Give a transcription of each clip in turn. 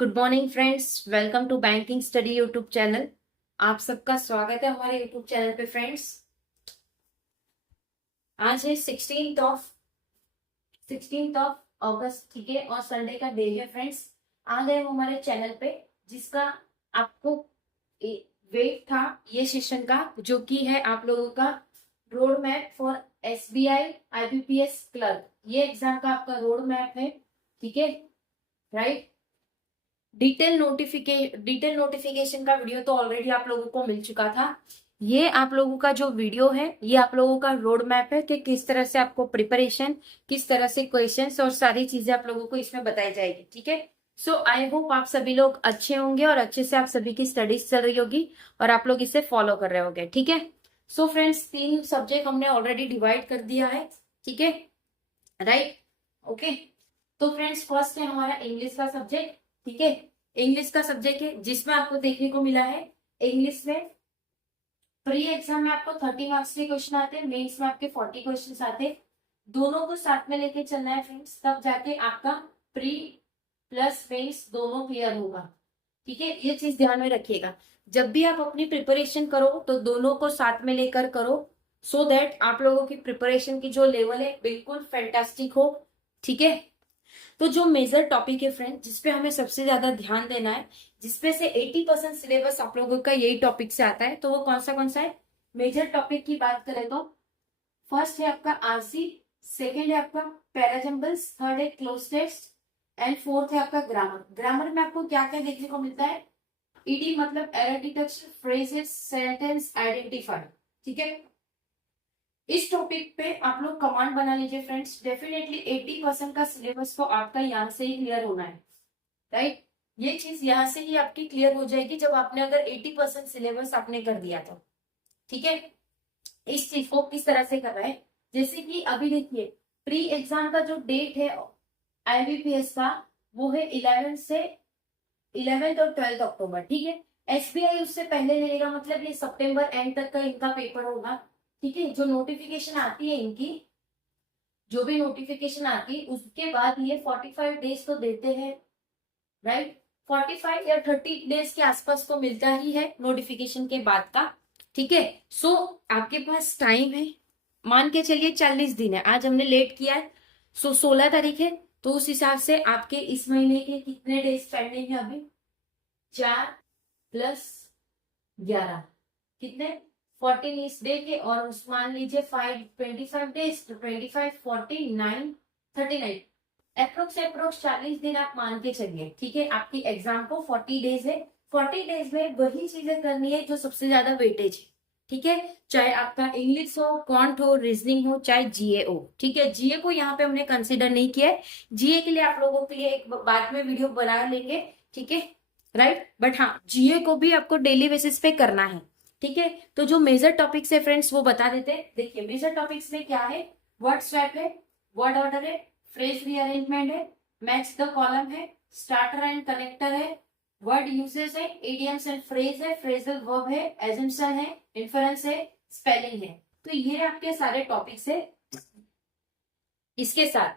Good morning friends, welcome to banking study YouTube channel. आप सबका स्वागत है हमारे यूट्यूब चैनल पे फ्रेंड्स। आज है 16th ऑफ अगस्त, ठीक है, और संडे का डे है फ्रेंड्स। आ गए हम हमारे चैनल पे, जिसका आपको वेट था ये सेशन का, जो कि है आप लोगों का road map for SBI IBPS clerk. ये एग्जाम का आपका रोड मैप है, ठीक है, राइट। डिटेल नोटिफिकेशन का वीडियो तो ऑलरेडी आप लोगों को मिल चुका था। ये आप लोगों का जो वीडियो है, ये आप लोगों का रोड मैप है कि किस तरह से आपको प्रिपरेशन, किस तरह से क्वेश्चंस और सारी चीजें आप लोगों को इसमें बताई जाएगी, ठीक है। सो आई होप आप सभी लोग अच्छे होंगे और अच्छे से आप सभी की स्टडीज चल रही होगी और आप लोग इसे फॉलो कर रहे होंगे, ठीक है। सो फ्रेंड्स, 3 सब्जेक्ट हमने ऑलरेडी डिवाइड कर दिया है, ठीक है, राइट, ओके। तो फ्रेंड्स, फर्स्ट है हमारा इंग्लिश का सब्जेक्ट, ठीक है। इंग्लिश का सब्जेक्ट है जिसमें आपको देखने को मिला है, इंग्लिश में प्री एग्जाम में आपको 30 मार्क्स के क्वेश्चन आते हैं, मेंस में आपके 40 क्वेश्चन आते हैं। दोनों को साथ में लेके चलना है फ्रेंड्स, तब जाके आपका प्री प्लस मेंस दोनों क्लियर होगा, ठीक है। ये चीज ध्यान में रखिएगा, जब भी आप अपनी प्रिपरेशन करो तो दोनों को साथ में लेकर करो, सो दैट आप लोगों की प्रिपरेशन की जो लेवल है बिल्कुल फैंटास्टिक हो, ठीक है। तो जो मेजर टॉपिक है फ्रेंड, जिसपे हमें सबसे ज्यादा ध्यान देना है, जिसपे से 80% सिलेबस आप लोगों का यही टॉपिक से आता है, तो वो कौन सा है। मेजर टॉपिक की बात करें तो फर्स्ट है आपका आरसी, सेकेंड है आपका पैराजम्बल्स, थर्ड है क्लोज टेक्स्ट एंड फोर्थ है आपका ग्रामर। ग्रामर में आपको क्या क्या देखने को मिलता है, ईडी मतलब error detection, phrases, sentence identify, ठीक है। इस टॉपिक पे आप लोग कमांड बना लीजिए फ्रेंड्स, डेफिनेटली 80% का सिलेबस तो आपका यहाँ से ही क्लियर होना है, राइट। ये चीज यहाँ से ही आपकी क्लियर हो जाएगी जब आपने अगर 80% सिलेबस आपने कर दिया तो, ठीक है। इस चीज को किस तरह से कर रहा है, जैसे कि अभी देखिए, प्री एग्जाम का जो डेट है आईबीपीएस का, वो है 11 और 12 अक्टूबर, ठीक है। एसबीआई उससे पहले लेगा, मतलब ये सितंबर एंड तक का इनका पेपर होगा, ठीक है। जो नोटिफिकेशन आती है इनकी, जो भी नोटिफिकेशन आती है उसके बाद ये 45 डेज तो देते हैं, राइट। 45 या 30 डेज के आसपास तो मिलता ही है नोटिफिकेशन के बाद का, ठीक है। सो आपके पास टाइम है, मान के चलिए 40 दिन है, आज हमने लेट किया है, सो 16 तारीख है, तो उस हिसाब से आपके इस महीने के कितने डेज पेंडिंग है अभी, 4 + 11, कितने 14 इस डे के, और उस मान लीजिए 25 डेज, तो 25 49 39, अप्रोक्स 40 दिन आप मान के चलिए, ठीक है। आपकी एग्जाम को 40 डेज है, 40 डेज में वही चीजें करनी है जो सबसे ज्यादा वेटेज है, ठीक है। चाहे आपका इंग्लिश हो, क्वांट हो, रीजनिंग हो, चाहे जीए हो, ठीक है। जीए को यहाँ पे हमने कंसिडर नहीं किया है, जीए के लिए आप लोगों के लिए एक बाद में वीडियो बना लेंगे, ठीक है, राइट। बट हाँ, जीए को भी आपको डेली बेसिस पे करना है, ठीक है। तो जो मेजर टॉपिक्स है फ्रेंड्स वो बता देते हैं। देखिए, मेजर टॉपिक्स में क्या है, वर्ड स्वैप है, वर्ड ऑर्डर है, फ्रेज रीअरेंजमेंट है, मैच द कॉलम है, स्टार्टर एंड कनेक्टर है, वर्ड यूसेज है, इडियम्स एंड फ्रेज है, फ्रेजल वर्ब है, एजम्पशन है, इन्फरेंस है, स्पेलिंग है। तो ये आपके सारे टॉपिक्स है। इसके साथ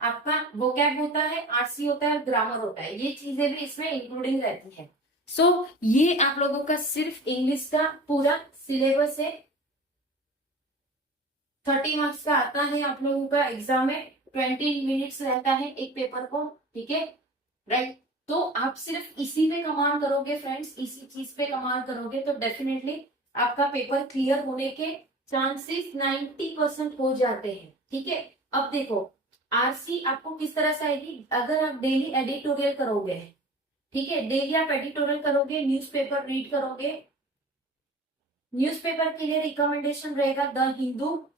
आपका वोकैब होता है, आरसी होता है, ग्रामर होता है, ये चीजें भी इसमें इंक्लूडिंग रहती है। सो ये आप लोगों का सिर्फ इंग्लिश का पूरा सिलेबस है, 30 मार्क्स का आता है आप लोगों का एग्जाम में, 20 मिनट्स रहता है एक पेपर को, ठीक है, राइट। तो आप सिर्फ इसी पे कमांड करोगे फ्रेंड्स, इसी चीज पे कमांड करोगे तो डेफिनेटली आपका पेपर क्लियर होने के चांसेस 90% हो जाते हैं, ठीक है। अब देखो, आरसी आपको किस तरह से आएगी, अगर आप डेली एडिटोरियल करोगे, ठीक है, डेली आप एडिटोरियल करोगे, न्यूज़पेपर रीड करोगे, न्यूज़पेपर के लिए रिकमेंडेशन रहेगा द हिंदू,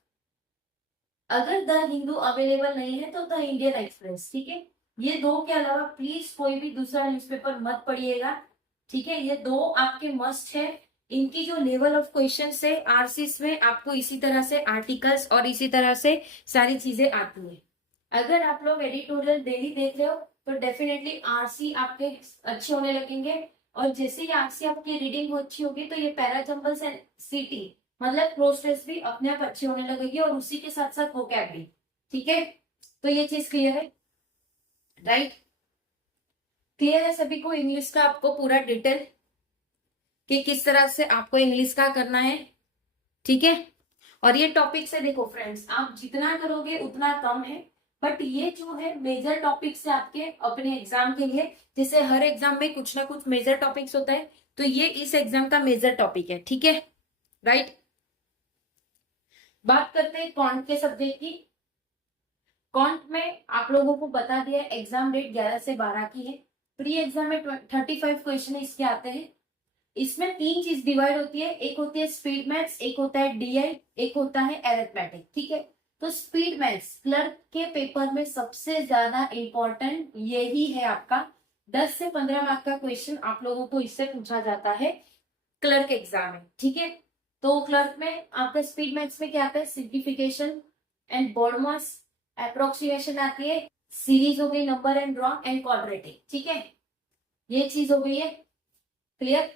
अगर द हिंदू अवेलेबल नहीं है तो द इंडियन एक्सप्रेस, ठीक है। ये दो के अलावा प्लीज कोई भी दूसरा न्यूज़पेपर मत पढ़िएगा, ठीक है। ये दो आपके मस्ट है। इनकी जो लेवल ऑफ क्वेश्चन है आरसीस में, आपको इसी तरह से आर्टिकल्स और इसी तरह से सारी चीजें आती है। अगर आप लोग एडिटोरियल डेली देख रहे हो तो डेफिनेटली आरसी आपके अच्छे होने लगेंगे, और जैसे ही आरसी आपकी रीडिंग अच्छी होगी तो ये पैराजम्बल्स एंड सीटी मतलब प्रोसेस भी अपने आप अच्छी होने लगेगी, और उसी के साथ साथ वोकैब भी, ठीक है। तो ये चीज क्लियर है, राइट। क्लियर है सभी को इंग्लिश का आपको पूरा डिटेल कि किस तरह से आपको इंग्लिश का करना है, ठीक है। और ये टॉपिक से देखो फ्रेंड्स, आप जितना करोगे उतना कम है, बट ये जो है मेजर टॉपिक्स है आपके अपने एग्जाम के लिए। जैसे हर एग्जाम में कुछ ना कुछ मेजर टॉपिक्स होता है, तो ये इस एग्जाम का मेजर टॉपिक है, ठीक है, राइट। बात करते हैं कॉन्ट के सब्जेक्ट की। कॉन्ट में आप लोगों को बता दिया एग्जाम डेट 11 से 12 की है। प्री एग्जाम में 35 क्वेश्चन इसके आते हैं। इसमें तीन चीज डिवाइड होती है, एक होती है स्पीड मैथ्स, एक होता है डीआई, एक होता है अरिथमेटिक, ठीक है। तो स्पीड मैथ्स क्लर्क के पेपर में सबसे ज्यादा इंपॉर्टेंट यही है आपका। 10 से 15 मार्क का क्वेश्चन आप लोगों को इससे पूछा जाता है क्लर्क एग्जाम में, ठीक है। तो क्लर्क में आपका स्पीड मैथ्स में क्या आता है, simplification and board mass, approximation आती है, सीरीज हो गई, number and draw and quadratic, ठीक है। ये चीज हो गई है क्लियर।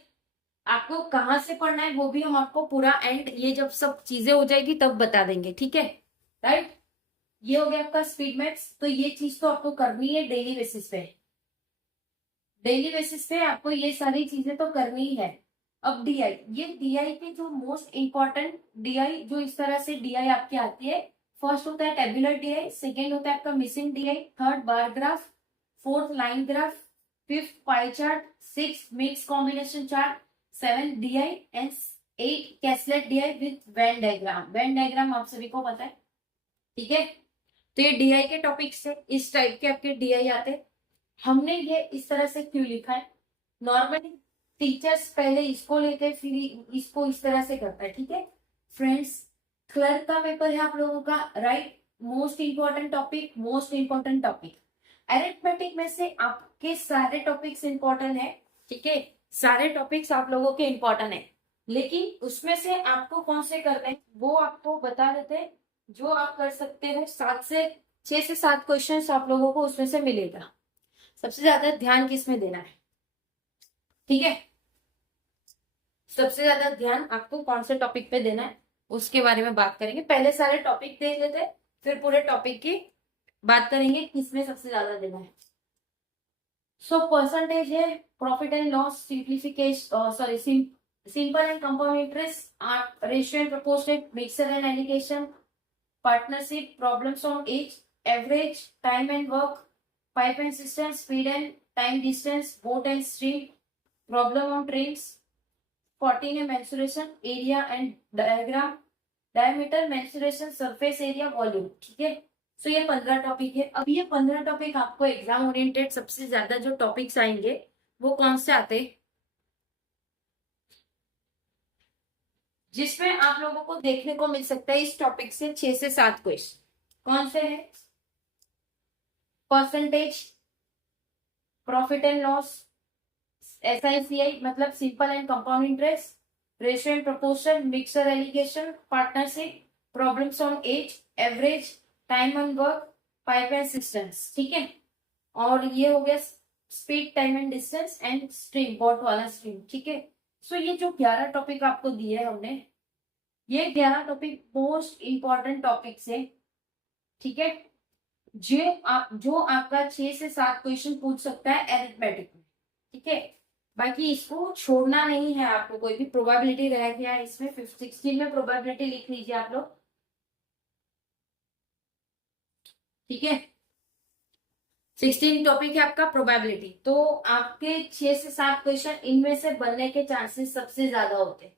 आपको कहां से पढ़ना है वो भी हम आपको पूरा एंड ये जब सब चीजें हो जाएगी तब बता देंगे, ठीक है, राइट। ये हो गया आपका स्पीड मैथ्स। तो ये चीज तो आपको करनी है डेली बेसिस पे, डेली बेसिस पे आपको ये सारी चीजें तो करनी ही है। अब डीआई, ये डीआई के जो मोस्ट इंपॉर्टेंट डीआई जो इस तरह से डीआई आपकी आती है, फर्स्ट होता है टेबुलर डीआई, सेकेंड होता है आपका missing DI, third bar graph, fourth line graph, fifth pie chart, six mix combination chart, seven DI and eight caselet DI with Venn diagram. Venn diagram आप सभी को पता है, ठीक है। तो ये डीआई के टॉपिक से इस टाइप के आपके डीआई आते हैं। हमने ये इस तरह से क्यों लिखा है, नॉर्मली टीचर्स पहले इसको लेते हैं फिर इसको इस तरह से करता है, ठीक है फ्रेंड्स। क्लर्क का पेपर है आप लोगों का, right. Most important topic, most important topic arithmetic में से आपके सारे टॉपिक्स इंपॉर्टेंट है, ठीक है, सारे टॉपिक्स आप लोगों के इंपॉर्टेंट है, लेकिन उसमें से आपको कौन से करने हैं वो आपको बता देते हैं। जो आप कर सकते हो 6 से 7 क्वेश्चन आप लोगों को उसमें से मिलेगा। सबसे ज्यादा ध्यान किसमें देना है, ठीक है, सबसे ज्यादा ध्यान आपको कौन से टॉपिक पे देना है उसके बारे में बात करेंगे। पहले सारे टॉपिक देख लेते हैं, फिर पूरे टॉपिक की बात करेंगे किसमें सबसे ज्यादा देना है। सो परसेंटेज है, profit and loss, simplification, sorry simple and compound interest, ratio and proportional, mixture and alligation, partnership, problems on age, average, time and work, pipe and system, speed and time distance, boat and stream, problem on trains, 14 है mensuration, area and diagram, diameter, mensuration, surface area, volume, ठीक है। सो ये 15 topic है। अब ये 15 topic आपको exam oriented सबसे ज्यादा जो टॉपिक्स आएंगे वो कौन से आते हैं, जिसमें आप लोगों को देखने को मिल सकता है इस टॉपिक से 6 से 7 क्वेश्चन। कौन से है, percentage, profit and loss, SICI मतलब simple and compound interest, ratio and proportion, mixture alligation, partnership, problems on age, average, time and work, pipe and systems, ठीक है। और ये हो गया speed, time and distance and stream, boat वाला stream, ठीक है। सो ये जो 11 टॉपिक आपको दिए हमने, ये 11 टॉपिक मोस्ट इंपॉर्टेंट टॉपिक्स है, ठीक है। जो आपका 6 से 7 क्वेश्चन पूछ सकता है अरिथमेटिक में, ठीक है। बाकी इसको छोड़ना नहीं है आपको, कोई भी प्रोबेबिलिटी रह गया है इसमें 16 में प्रोबेबिलिटी लिख लीजिए आप लोग, ठीक है। 16 टॉपिक है आपका प्रोबेबिलिटी, तो आपके 6 से 7 क्वेश्चन इनमें से बनने के चांसेस सबसे ज्यादा होते हैं।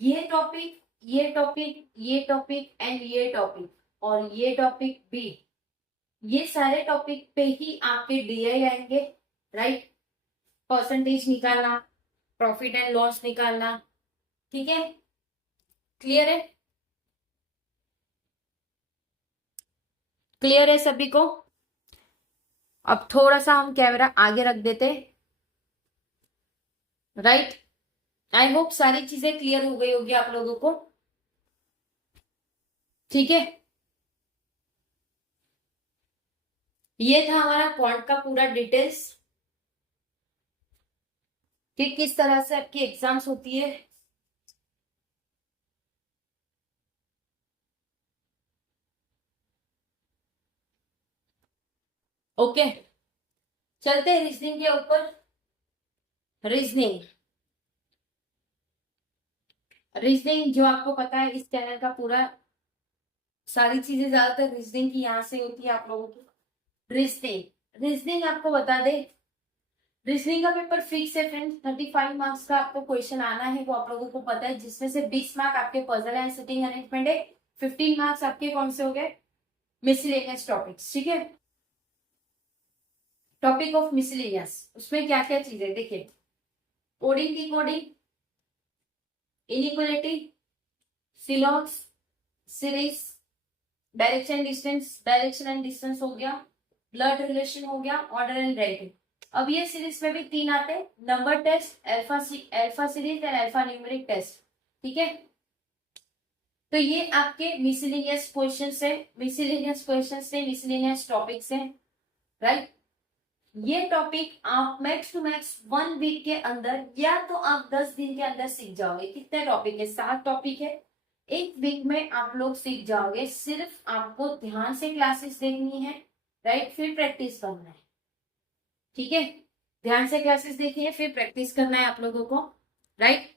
ये टॉपिक, ये टॉपिक, ये टॉपिक एंड ये टॉपिक और ये टॉपिक भी, ये सारे टॉपिक पे ही आपके डीआई आएंगे, राइट। परसेंटेज निकालना, प्रॉफिट एंड लॉस निकालना, ठीक है, क्लियर है, क्लियर है सभी को। अब थोड़ा सा हम कैमरा आगे रख देते, राइट। आई होप सारी चीजें क्लियर हो गई होगी आप लोगों को, ठीक है। ये था हमारा क्वांट का पूरा डिटेल्स कि किस तरह से आपकी एग्जाम्स होती है। ओके, चलते हैं रीजनिंग के ऊपर। रीजनिंग रीजनिंग जो आपको पता है इस चैनल का पूरा सारी चीजें ज्यादातर रीजनिंग की यहाँ से होती है आप लोगों की। रीजनिंग रीजनिंग आपको बता दे, रीजनिंग का पेपर फिक्स है फ्रेंड्स। 35 मार्क्स का आपको क्वेश्चन आना है, वो आप लोगों को पता है, जिसमें से 20 मार्क आपके पजल एंड सिटिंग अरेंजमेंट है, 15 मार्क्स आपके कौन से हो गए, मिसलेनियस टॉपिक्स। ठीक है, टॉपिक ऑफ मिसलेनियस, उसमें क्या क्या चीजें देखिए, कोडिंग की coding, inequality, syllogism, series, direction and distance हो गया, ब्लड रिलेशन हो गया, ऑर्डर एंड राइटिंग। अब ये सीरीज में भी 3 आते हैं, number test, alpha series and alpha numeric test. ठीक है, तो ये आपके मिसलेनियस क्वेश्चंस है, मिसलेनियस टॉपिक्स है, राइट। ये टॉपिक आप मैक्स टू मैक्स 1 वीक के अंदर या तो आप 10 दिन के अंदर सीख जाओगे। कितने टॉपिक है, 7 टॉपिक है, 1 वीक में आप लोग सीख जाओगे। सिर्फ आपको ध्यान से क्लासेस देखनी है, राइट, फिर प्रैक्टिस करना है। ठीक है, ध्यान से क्लासेस देखनी है, फिर प्रैक्टिस करना है आप लोगों को, राइट।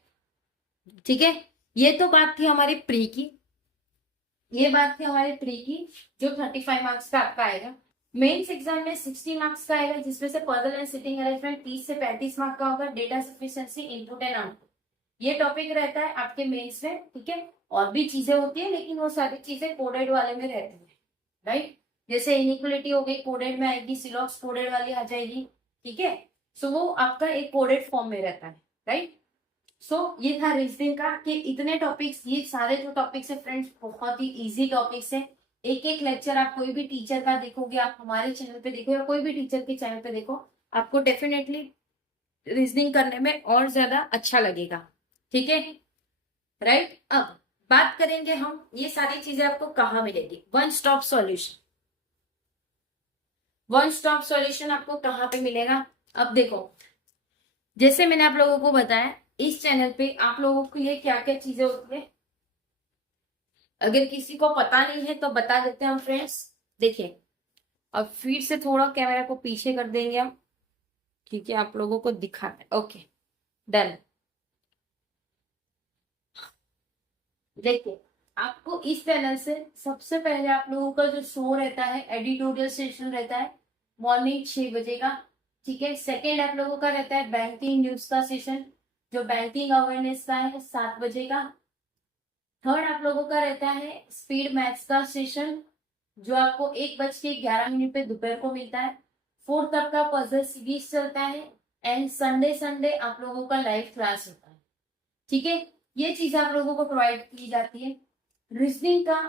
ठीक है, ये तो बात थी हमारी प्री की, जो 35 मार्क्स का आपका आएगा। मेंस एग्जाम में 60 मार्क्स का आएगा, जिसमें से पजल एंड सिटिंग अरेंजमेंट 30 से 35 मार्क का होगा, data sufficiency, input and output, ये टॉपिक रहता है आपके मेंस में। ठीक है, और भी चीजें होती है, लेकिन वो सारी चीजें कोडेड वाले में रहती है, राइट। जैसे इनइक्वालिटी हो गई, कोडेड में आएगी, सिलॉक्स कोडेड वाली आ जाएगी। ठीक है, सो वो आपका एक कोडेड फॉर्म में रहता है, राइट। सो ये था रीजनिंग का कि इतने टॉपिक्स, ये सारे जो टॉपिक्स है फ्रेंड्स बहुत ही इजी टॉपिक्स है। एक एक लेक्चर आप कोई भी टीचर का देखोगे, आप हमारे चैनल पे देखो या कोई भी टीचर के चैनल पे देखो, आपको डेफिनेटली रीजनिंग करने में और ज्यादा अच्छा लगेगा। ठीक है, राइट। अब बात करेंगे हम, ये सारी चीजें आपको कहाँ मिलेगी, वन स्टॉप सॉल्यूशन आपको कहाँ पे मिलेगा। अब देखो, जैसे मैंने आप लोगों को बताया, इस चैनल पे आप लोगों के लिए क्या क्या चीजें होती है, अगर किसी को पता नहीं है तो बता देते हैं हम फ्रेंड्स। देखिए, अब फिर से थोड़ा कैमरा को पीछे कर देंगे हम, ठीक है, आप लोगों को दिखाना है। Okay, done. देखिए, आपको इस चैनल से सबसे पहले आप लोगों का जो शो रहता है, एडिटोरियल सेशन रहता है मॉर्निंग 6 बजे का। ठीक है, सेकेंड आप लोगों का रहता है बैंकिंग न्यूज का सेशन, जो बैंकिंग अवेयरनेस का है 7 बजे का। थर्ड आप लोगों का रहता है स्पीड मैथ्स का सेशन, जो आपको 1:11 पे दोपहर को मिलता है। फोर्थ आपका पजल सीरीज चलता है, एंड संडे आप लोगों का लाइव क्लास होता है। ठीक है, ये चीज आप लोगों को प्रोवाइड की जाती है। रीजनिंग का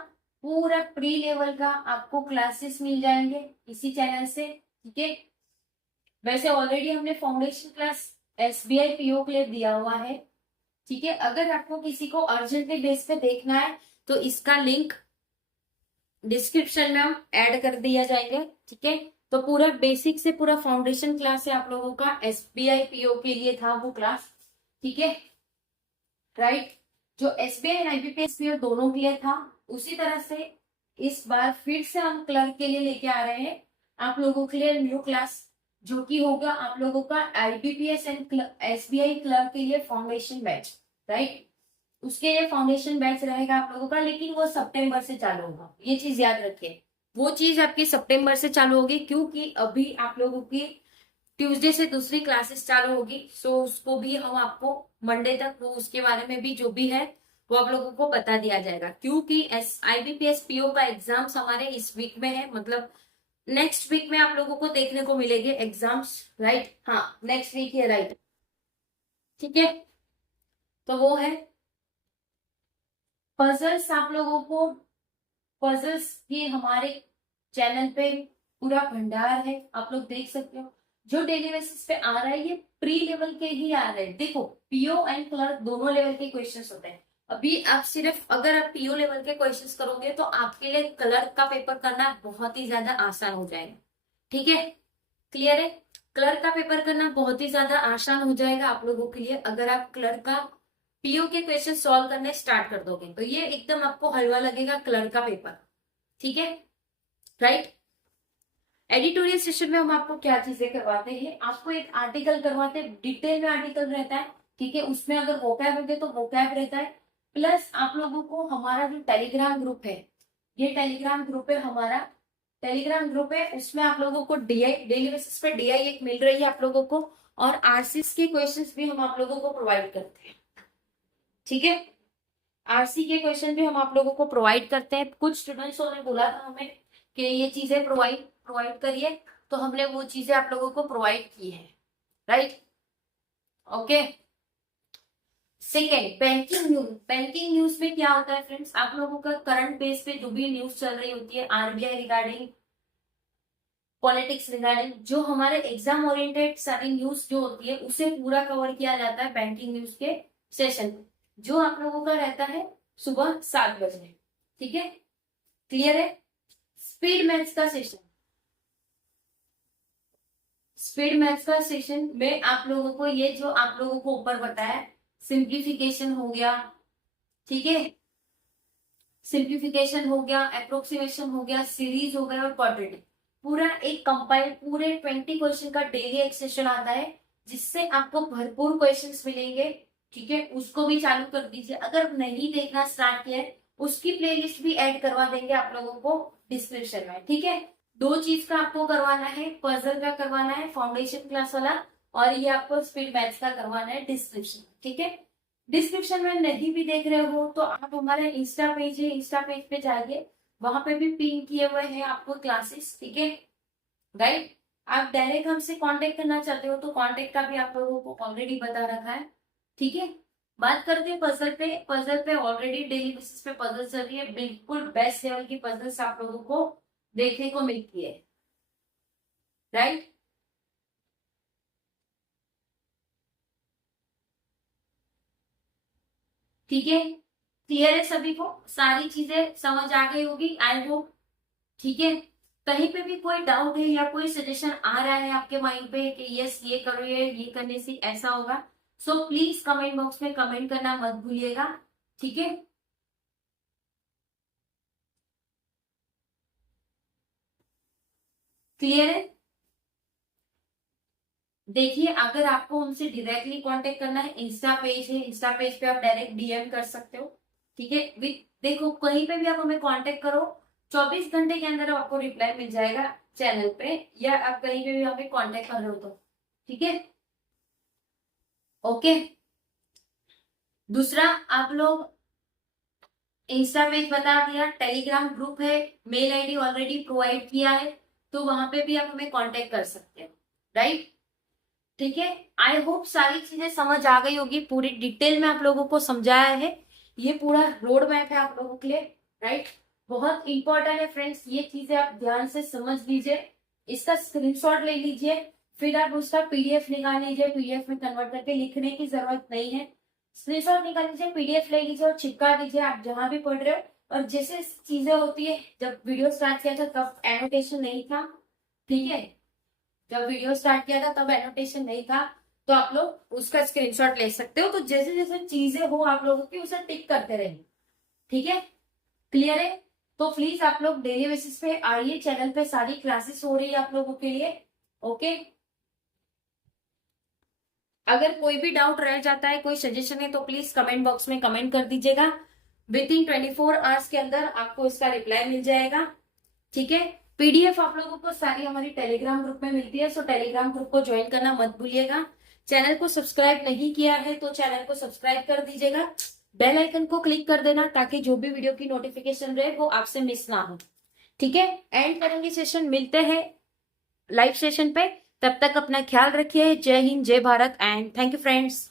पूरा प्री लेवल का आपको क्लासेस मिल जाएंगे इसी चैनल से। ठीक है, वैसे ऑलरेडी हमने फाउंडेशन क्लास SBI PO के लिए दिया हुआ है। ठीक है, अगर आपको किसी को अर्जेंटली बेस पे देखना है तो इसका लिंक डिस्क्रिप्शन में हम ऐड कर दिया जाएंगे। ठीक है, तो पूरा बेसिक से पूरा फाउंडेशन क्लास है आप लोगों का, SBI PO के लिए था वो क्लास। ठीक है, राइट, जो SBI एंड IBPS PO दोनों के लिए था, उसी तरह से इस बार फिर से हम क्लर्क के लिए लेके आ रहे हैं आप लोगों के लिए न्यू क्लास, जो कि होगा आप लोगों का IBPS एंड SBI क्लर्क के लिए फाउंडेशन बैच, राइट। उसके लिए फाउंडेशन बैच रहेगा आप लोगों का, लेकिन वो सितंबर से चालू होगा, ये चीज याद रखिए। वो चीज आपकी सितंबर से चालू होगी, क्योंकि अभी आप लोगों की ट्यूसडे से दूसरी क्लासेस चालू होगी। सो उसको भी हम आपको मंडे तक वो उसके बारे में भी जो भी है वो आप लोगों को बता दिया जाएगा, क्योंकि IBPS PO का एग्जाम्स हमारे इस वीक में है, मतलब नेक्स्ट वीक में आप लोगों को देखने को मिलेंगे एग्जाम्स, राइट। हाँ, नेक्स्ट वीक है, राइट। ठीक है, तो वो है पजल्स। आप लोगों को पजल्स की हमारे चैनल पे पूरा भंडार है, आप लोग देख सकते हो। जो डेली बेसिस पे आ रहा है ये प्री लेवल के ही आ रहे हैं। देखो, PO एंड क्लर्क दोनों लेवल के क्वेश्चंस होते हैं। अभी आप सिर्फ अगर आप PO लेवल के क्वेश्चंस करोगे तो आपके लिए क्लर्क का पेपर करना बहुत ही ज्यादा आसान हो जाएगा। ठीक है, क्लियर है, क्लर्क का पेपर करना बहुत ही ज्यादा आसान हो जाएगा आप लोगों के लिए, अगर आप क्लर्क का PO के क्वेश्चन सॉल्व करने स्टार्ट कर दोगे तो ये एकदम आपको हलवा लगेगा क्लर्क का पेपर। ठीक है, राइट। एडिटोरियल सेशन में हम आपको क्या चीजें करवाते हैं, आपको एक आर्टिकल करवाते हैं, डिटेल में आर्टिकल रहता है, ठीक है, उसमें अगर वोकैब होंगे तो वोकैब रहता है, प्लस आप लोगों को हमारा जो टेलीग्राम ग्रुप है, ये टेलीग्राम ग्रुप है हमारा, टेलीग्राम ग्रुप है, उसमें आप लोगों को डीआई डेली बेसिस पे डीआई एक मिल रही है आप लोगों को, और आरसीएस के क्वेश्चंस भी हम आप लोगों को प्रोवाइड करते हैं, ठीक है, आरसी के क्वेश्चन भी हम आप लोगों को प्रोवाइड करते हैं। कुछ स्टूडेंट्सों ने बोला था हमें कि ये चीजें प्रोवाइड प्रोवाइड करिए, तो हमने वो चीजें आप लोगों को प्रोवाइड की है, right, okay. Second, banking news. Banking news में क्या होता है फ्रेंड्स, आप लोगों का करंट बेस पे जो भी न्यूज चल रही होती है, आरबीआई रिगार्डिंग, पॉलिटिक्स रिगार्डिंग, जो हमारे एग्जाम ओरिएंटेड सारी न्यूज जो होती है उसे पूरा कवर किया जाता है बैंकिंग न्यूज के सेशन, जो आप लोगों का रहता है सुबह 7 बजे, ठीक है, क्लियर है। स्पीड मैथ्स का सेशन, स्पीड मैथ्स का सेशन में आप लोगों को ये जो आप लोगों को ऊपर बताया, सिंप्लीफिकेशन हो गया, ठीक है, सिंप्लीफिकेशन हो गया, अप्रोक्सीमेशन हो गया, सीरीज हो गया और क्वाड्रेटिक, पूरा एक कंपाइल, पूरे 20 क्वेश्चन का डेली एक सेशन आता है, जिससे आपको भरपूर क्वेश्चंस मिलेंगे, ठीक है, उसको भी चालू कर दीजिए। अगर नहीं देखना स्टार्ट किया है, उसकी प्लेलिस्ट भी ऐड करवा देंगे आप लोगों को डिस्क्रिप्शन में, ठीक है। 2 चीज का आपको करवाना है, पजल का करवाना है फाउंडेशन क्लास वाला, और ये आपको स्पीड मैथ्स का करवाना है डिस्क्रिप्शन, ठीक है। डिस्क्रिप्शन में नहीं भी देख रहे हो तो आप हमारे इंस्टा पेज है, इंस्टा पेज पे जाइए, वहां पे भी पिन किए हुए हैं आपको क्लासेस, ठीक है, राइट। आप डायरेक्ट हमसे कांटेक्ट करना चाहते हो तो कांटेक्ट का भी आप लोगों को ऑलरेडी बता रखा है, ठीक है। बात करते हैं पजल पे। पजल पे ऑलरेडी डेली बेसिस पे पजल चल रही है, बिल्कुल बेस्ट लेवल की पजल्स आप लोगों को देखने को मिलती है, राइट। ठीक है, क्लियर है सभी को, सारी चीजें समझ आ गई होगी आई होप, ठीक है। कहीं पे भी कोई डाउट है या कोई सजेशन आ रहा है आपके माइंड पे कि यस ये करो, ये करने से ऐसा होगा, सो प्लीज कमेंट बॉक्स में कमेंट करना मत भूलिएगा, ठीक है। क्लियर है। देखिए, अगर आपको हमसे डायरेक्टली कांटेक्ट करना है, इंस्टा पेज है, इंस्टा पेज पे आप डायरेक्ट डीएम कर सकते हो, ठीक है। देखो, कहीं पे भी आप हमें कांटेक्ट करो, 24 घंटे के अंदर आपको रिप्लाई मिल जाएगा चैनल पे, या आप कहीं पे भी हमें कांटेक्ट कर रहे हो तो, ठीक है, ओके। दूसरा, आप लोग इंस्टा पेज बता दिया, टेलीग्राम ग्रुप है, मेल आईडी ऑलरेडी प्रोवाइड किया है, तो वहां पे भी आप हमें कांटेक्ट कर सकते हो, राइट, ठीक है। आई होप सारी चीजें समझ आ गई होगी, पूरी डिटेल में आप लोगों को समझाया है, ये पूरा रोड मैप है आप लोगों के लिए, राइट। बहुत इंपॉर्टेंट है फ्रेंड्स, ये चीजें आप ध्यान से समझ लीजिए, इसका स्क्रीनशॉट ले लीजिए, फिर आप उसका पीडीएफ निकाल लीजिए, पीडीएफ में कन्वर्ट करके लिखने की जरूरत नहीं है, स्क्रीनशॉट निकाल लीजिए, पीडीएफ ले लीजिए और चिपका दीजिए आप जहां भी पढ़ रहे हो। और जैसे चीजें होती है, जब वीडियो स्टार्ट किया था तब एनोटेशन नहीं था, ठीक है, जब वीडियो स्टार्ट किया था तब एनोटेशन नहीं था, तो आप लोग उसका स्क्रीनशॉट ले सकते हो, तो जैसे जैसे चीजें हो आप लोगों की उसे टिक करते रहेंगे, ठीक है, क्लियर है। तो प्लीज आप लोग डेली बेसिस पे आइए, चैनल पे सारी क्लासेस हो रही है आप लोगों के लिए, ओके। अगर कोई भी डाउट रह जाता है, कोई सजेशन है, तो प्लीज कमेंट बॉक्स में कमेंट कर दीजिएगा, विद इन 24 आवर्स के अंदर आपको इसका रिप्लाई मिल जाएगा, ठीक है। पीडीएफ आप लोगों को सारी हमारी टेलीग्राम ग्रुप में मिलती है, सो टेलीग्राम ग्रुप को ज्वाइन करना मत भूलिएगा। चैनल को सब्सक्राइब नहीं किया है तो चैनल को सब्सक्राइब कर दीजिएगा, बेल आइकन को क्लिक कर देना, ताकि जो भी वीडियो की नोटिफिकेशन रहे वो आपसे मिस ना हो, ठीक है। एंड करेंगे सेशन, मिलते हैं लाइव सेशन पे, तब तक अपना ख्याल रखिए। जय हिंद, जय Bharat, and thank you friends.